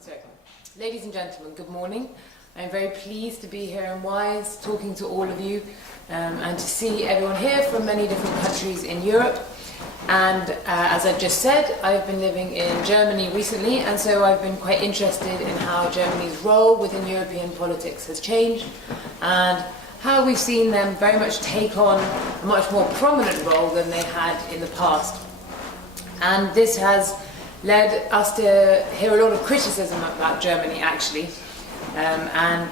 So, ladies and gentlemen, good morning. I'm very pleased to be here in Wise talking to all of you and to see everyone here from many different countries in Europe. And as I've just said, I've been living in Germany recently, and so I've been quite interested in how Germany's role within European politics has changed and how we've seen them very much take on a much more prominent role than they had in the past. And this has led us to hear a lot of criticism about Germany, actually. And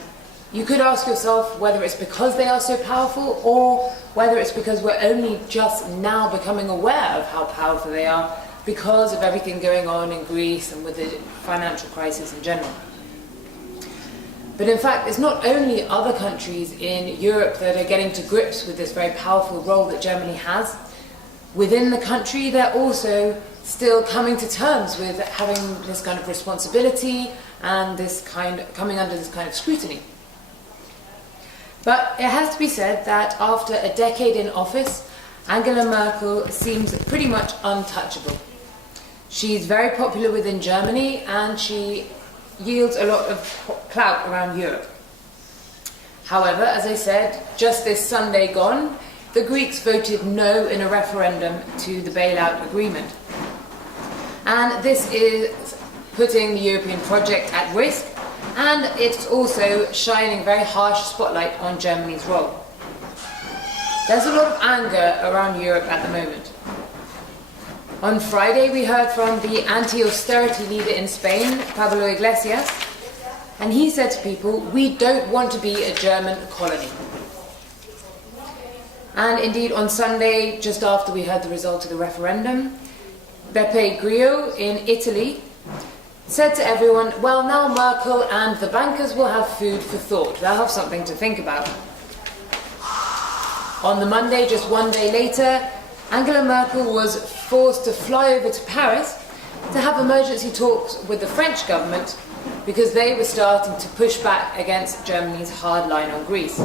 you could ask yourself whether it's because they are so powerful or whether it's because we're only just now becoming aware of how powerful they are because of everything going on in Greece and with the financial crisis in general. But in fact, it's not only other countries in Europe that are getting to grips with this very powerful role that Germany has. Within the country, they're also still coming to terms with having this kind of responsibility and coming under this kind of scrutiny. But it has to be said that after a decade in office, Angela Merkel seems pretty much untouchable. She's very popular within Germany and she yields a lot of clout around Europe. However, as I said, just this Sunday gone, the Greeks voted no in a referendum to the bailout agreement. And this is putting the European project at risk, and it's also shining a very harsh spotlight on Germany's role. There's a lot of anger around Europe at the moment. On Friday we heard from the anti-austerity leader in Spain, Pablo Iglesias, and he said to people, "We don't want to be a German colony." And indeed on Sunday, just after we heard the result of the referendum, Beppe Grillo in Italy said to everyone, well, now Merkel and the bankers will have food for thought. They'll have something to think about. On the Monday, just one day later, Angela Merkel was forced to fly over to Paris to have emergency talks with the French government because they were starting to push back against Germany's hard line on Greece.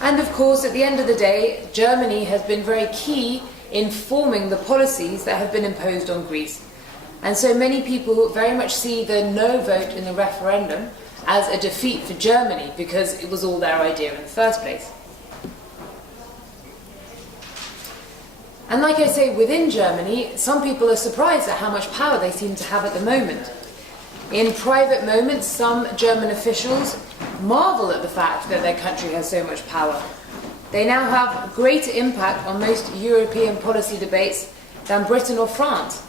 And of course, at the end of the day, Germany has been very key in forming the policies that have been imposed on Greece. And so many people very much see the no vote in the referendum as a defeat for Germany because it was all their idea in the first place. And like I say, within Germany, some people are surprised at how much power they seem to have at the moment. In private moments, some German officials marvel at the fact that their country has so much power. They now have greater impact on most European policy debates than Britain or France.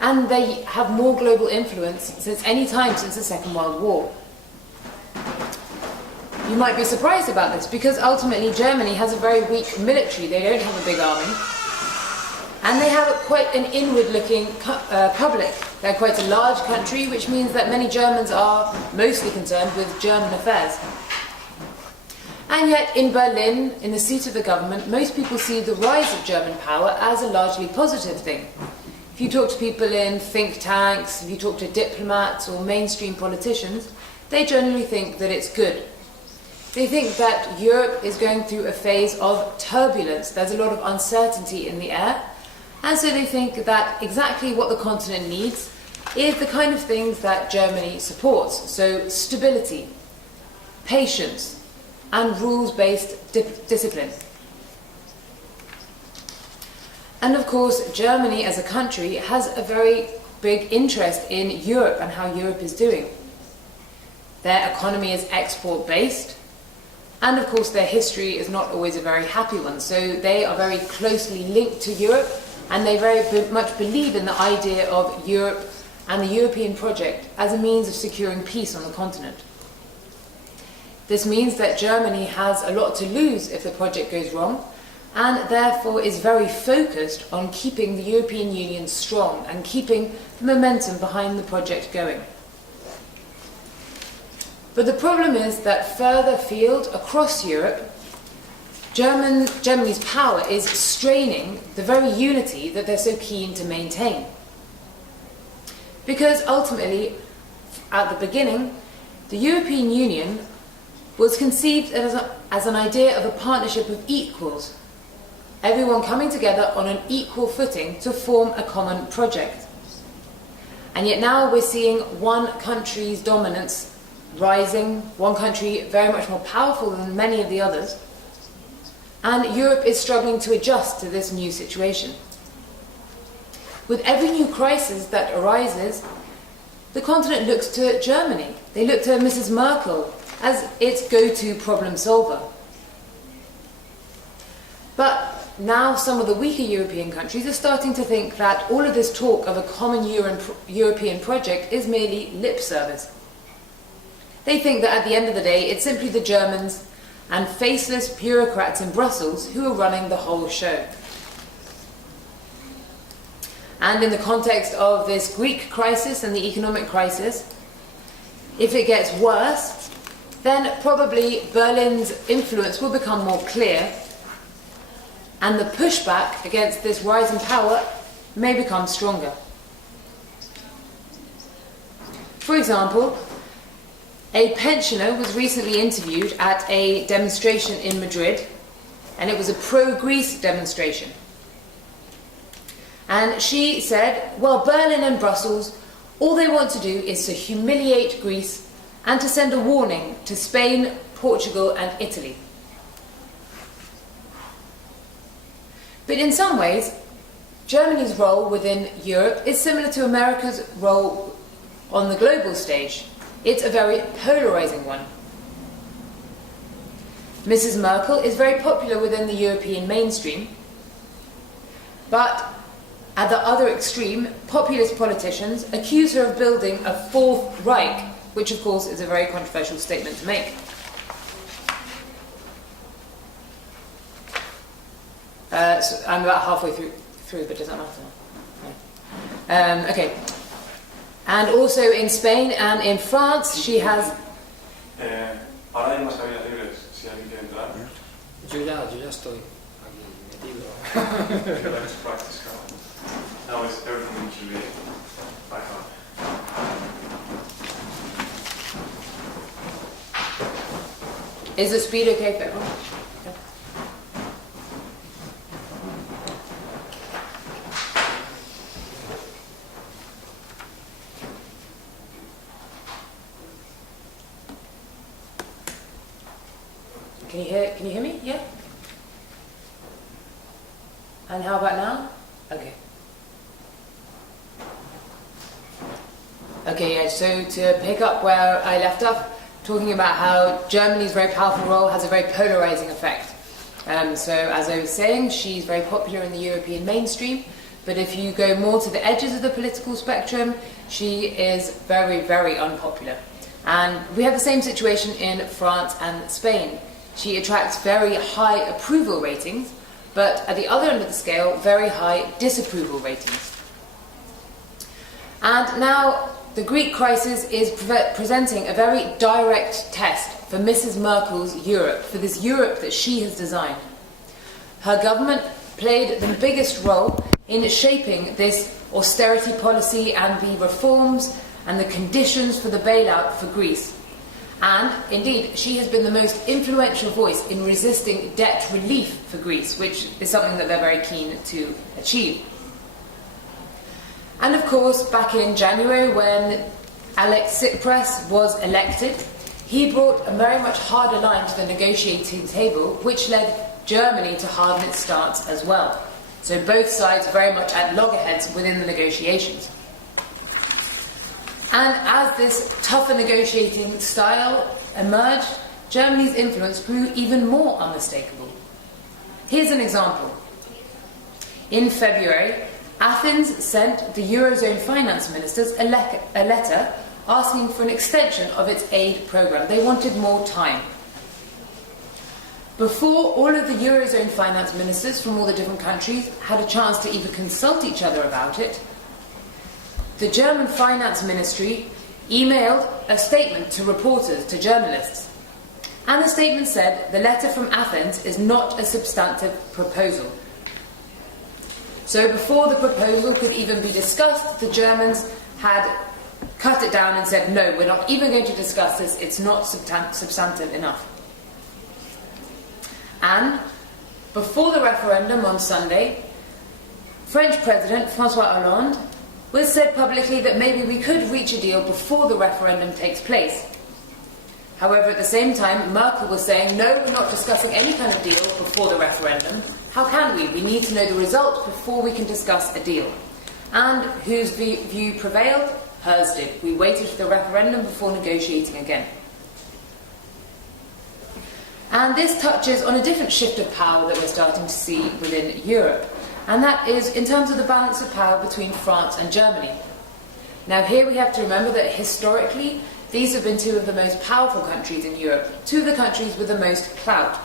And they have more global influence since any time since the Second World War. You might be surprised about this because ultimately Germany has a very weak military. They don't have a big army. And they have quite an inward-looking public. They're quite a large country, which means that many Germans are mostly concerned with German affairs. And yet in Berlin, in the seat of the government, most people see the rise of German power as a largely positive thing. If you talk to people in think tanks, if you talk to diplomats or mainstream politicians, they generally think that it's good. They think that Europe is going through a phase of turbulence. There's a lot of uncertainty in the air. And so they think that exactly what the continent needs is the kind of things that Germany supports. So stability, patience, and rules-based discipline. And of course, Germany as a country has a very big interest in Europe and how Europe is doing. Their economy is export-based, and of course their history is not always a very happy one. So they are very closely linked to Europe, and they very much believe in the idea of Europe and the European project as a means of securing peace on the continent. This means that Germany has a lot to lose if the project goes wrong, and therefore is very focused on keeping the European Union strong and keeping the momentum behind the project going. But the problem is that further afield across Europe, Germany's power is straining the very unity that they're so keen to maintain. Because ultimately, at the beginning, the European Union was conceived as an idea of a partnership of equals, everyone coming together on an equal footing to form a common project. And yet now we're seeing one country's dominance rising, one country very much more powerful than many of the others. And Europe is struggling to adjust to this new situation. With every new crisis that arises, the continent looks to Germany. They look to Mrs. Merkel as its go-to problem solver. But now some of the weaker European countries are starting to think that all of this talk of a common European project is merely lip service. They think that at the end of the day, it's simply the Germans and faceless bureaucrats in Brussels who are running the whole show. And in the context of this Greek crisis and the economic crisis, if it gets worse, then probably Berlin's influence will become more clear, and the pushback against this rise in power may become stronger. For example, a pensioner was recently interviewed at a demonstration in Madrid, and it was a pro-Greece demonstration. And she said, well, Berlin and Brussels, all they want to do is to humiliate Greece and to send a warning to Spain, Portugal and Italy. But in some ways, Germany's role within Europe is similar to America's role on the global stage. It's a very polarizing one. Mrs. Merkel is very popular within the European mainstream, but at the other extreme, populist politicians accuse her of building a Fourth Reich, which of course is a very controversial statement to make. So I'm about halfway through, but does that matter? No. Okay. And also in Spain and in France, she has... Ahora hay más cabinas libres, si alguien quiere entrar. Yo ya estoy aquí metido. Let's practice now. Now it's everything should be by heart. Is the speed okay for everyone? Can you hear me? Yeah? And how about now? Okay. Okay, yeah, so to pick up where I left off, talking about how Germany's very powerful role has a very polarizing effect. So as I was saying, she's very popular in the European mainstream, but if you go more to the edges of the political spectrum, she is very, very unpopular. And we have the same situation in France and Spain. She attracts very high approval ratings, but at the other end of the scale, very high disapproval ratings. And now the Greek crisis is presenting a very direct test for Mrs. Merkel's Europe, for this Europe that she has designed. Her government played the biggest role in shaping this austerity policy and the reforms and the conditions for the bailout for Greece. And, indeed, she has been the most influential voice in resisting debt relief for Greece, which is something that they're very keen to achieve. And, of course, back in January, when Alex Tsipras was elected, he brought a very much harder line to the negotiating table, which led Germany to harden its stance as well. So both sides very much at loggerheads within the negotiations. And as this tougher negotiating style emerged, Germany's influence grew even more unmistakable. Here's an example. In February, Athens sent the Eurozone finance ministers a letter asking for an extension of its aid programme. They wanted more time. Before all of the Eurozone finance ministers from all the different countries had a chance to even consult each other about it, the German Finance Ministry emailed a statement to reporters, to journalists. And the statement said the letter from Athens is not a substantive proposal. So before the proposal could even be discussed, the Germans had cut it down and said, no, we're not even going to discuss this, it's not substantive enough. And before the referendum on Sunday, French President François Hollande was said publicly that maybe we could reach a deal before the referendum takes place. However, at the same time, Merkel was saying, no, we're not discussing any kind of deal before the referendum. How can we? We need to know the result before we can discuss a deal. And whose view prevailed? Hers did. We waited for the referendum before negotiating again. And this touches on a different shift of power that we're starting to see within Europe. And that is in terms of the balance of power between France and Germany. Now here we have to remember that historically, these have been two of the most powerful countries in Europe, two of the countries with the most clout.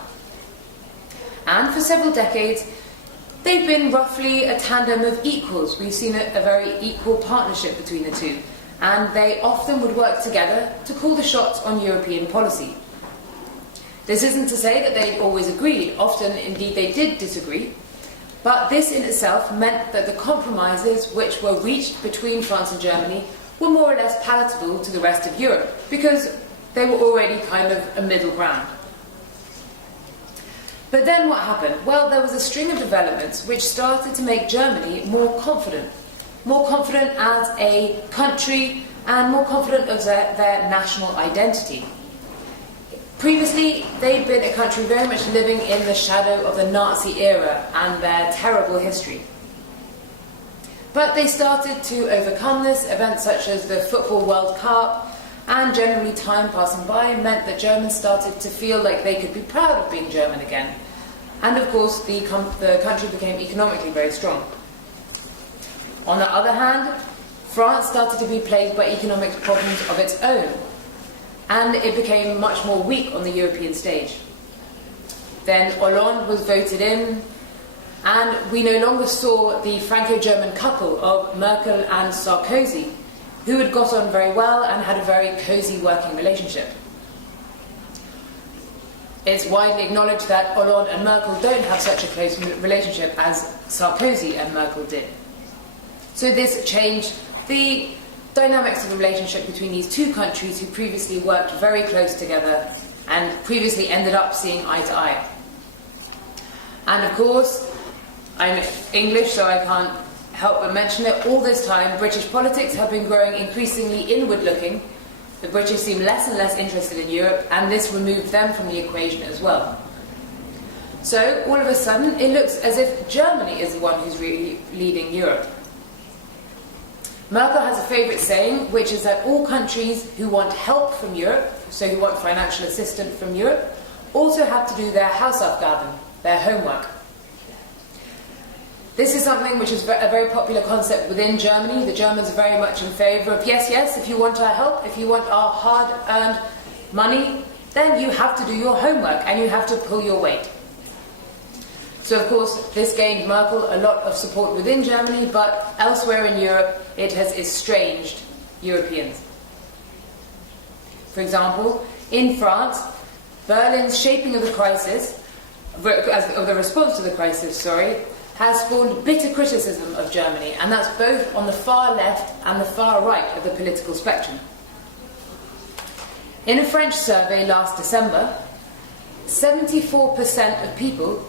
And for several decades, they've been roughly a tandem of equals. We've seen a very equal partnership between the two, and they often would work together to call the shots on European policy. This isn't to say that they always agreed. Often, indeed, they did disagree. But this in itself meant that the compromises which were reached between France and Germany were more or less palatable to the rest of Europe, because they were already kind of a middle ground. But then what happened? Well, there was a string of developments which started to make Germany more confident as a country and more confident of their national identity. Previously, they'd been a country very much living in the shadow of the Nazi era and their terrible history. But they started to overcome this. Events such as the Football World Cup and generally time passing by meant that Germans started to feel like they could be proud of being German again. And of course, the country became economically very strong. On the other hand, France started to be plagued by economic problems of its own, and it became much more weak on the European stage. Then Hollande was voted in, and we no longer saw the Franco-German couple of Merkel and Sarkozy, who had got on very well and had a very cosy working relationship. It's widely acknowledged that Hollande and Merkel don't have such a close relationship as Sarkozy and Merkel did. So this changed the dynamics of the relationship between these two countries who previously worked very close together and previously ended up seeing eye to eye. And of course, I'm English, so I can't help but mention it. All this time, British politics have been growing increasingly inward-looking. The British seem less and less interested in Europe, and this removed them from the equation as well. So, all of a sudden, it looks as if Germany is the one who's really leading Europe. Merkel has a favourite saying, which is that all countries who want help from Europe, so who want financial assistance from Europe, also have to do their Hausaufgaben, their homework. This is something which is a very popular concept within Germany. The Germans are very much in favour of, yes, if you want our help, if you want our hard-earned money, then you have to do your homework and you have to pull your weight. So, of course, this gained Merkel a lot of support within Germany, but elsewhere in Europe, it has estranged Europeans. For example, in France, Berlin's shaping of the crisis, of the response to the crisis, has spawned bitter criticism of Germany, and that's both on the far left and the far right of the political spectrum. In a French survey last December, 74% of people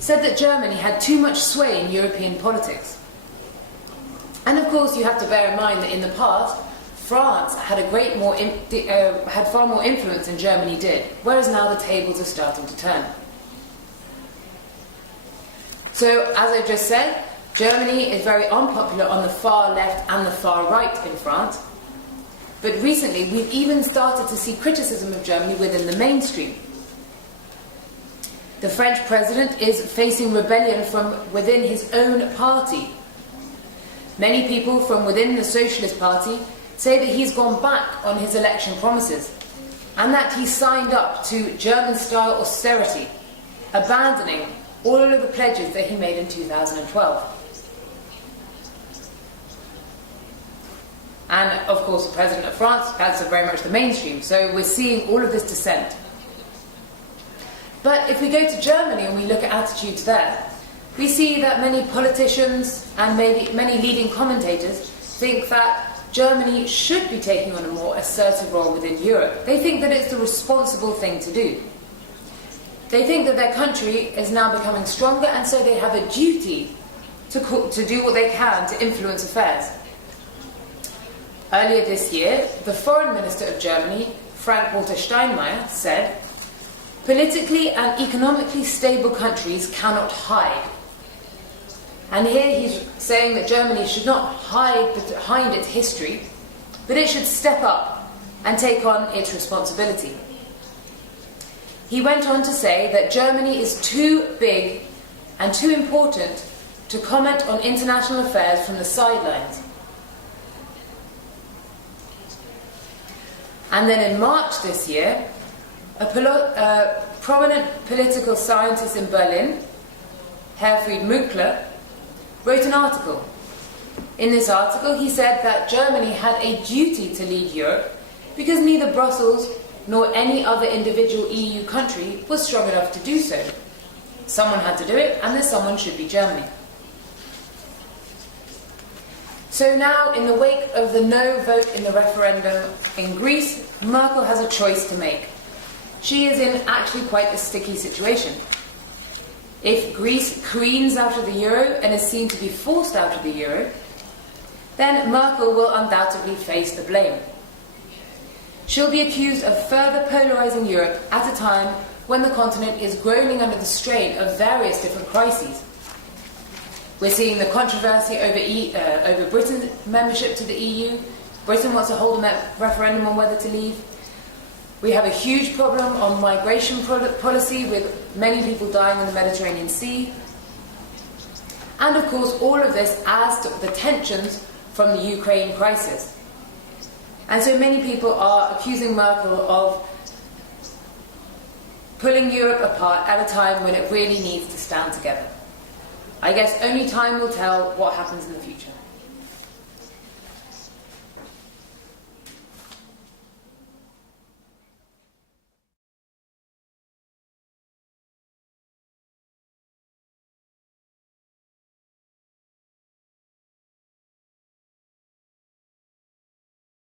said that Germany had too much sway in European politics. And of course, you have to bear in mind that in the past, France had had far more influence than Germany did, whereas now the tables are starting to turn. So, as I just said, Germany is very unpopular on the far left and the far right in France. But recently, we've even started to see criticism of Germany within the mainstream. The French president is facing rebellion from within his own party. Many people from within the Socialist Party say that he's gone back on his election promises and that he signed up to German-style austerity, abandoning all of the pledges that he made in 2012. And, of course, the President of France, that's very much the mainstream, so we're seeing all of this dissent. But if we go to Germany and we look at attitudes there, we see that many politicians and maybe many leading commentators think that Germany should be taking on a more assertive role within Europe. They think that it's the responsible thing to do. They think that their country is now becoming stronger, and so they have a duty to do what they can to influence affairs. Earlier this year, the Foreign Minister of Germany, Frank-Walter Steinmeier, said, "Politically and economically stable countries cannot hide." And here he's saying that Germany should not hide behind its history, but it should step up and take on its responsibility. He went on to say that Germany is too big and too important to comment on international affairs from the sidelines. And then in March this year, a prominent political scientist in Berlin, Herfried Münkler, wrote an article. In this article, he said that Germany had a duty to lead Europe because neither Brussels nor any other individual EU country was strong enough to do so. Someone had to do it, and this someone should be Germany. So now, in the wake of the no vote in the referendum in Greece, Merkel has a choice to make. She is in actually quite a sticky situation. If Greece careens out of the euro and is seen to be forced out of the euro, then Merkel will undoubtedly face the blame. She'll be accused of further polarising Europe at a time when the continent is groaning under the strain of various different crises. We're seeing the controversy over Britain's membership to the EU. Britain wants to hold a referendum on whether to leave. We have a huge problem on migration policy, with many people dying in the Mediterranean Sea. And of course, all of this adds to the tensions from the Ukraine crisis. And so many people are accusing Merkel of pulling Europe apart at a time when it really needs to stand together. I guess only time will tell what happens in the future.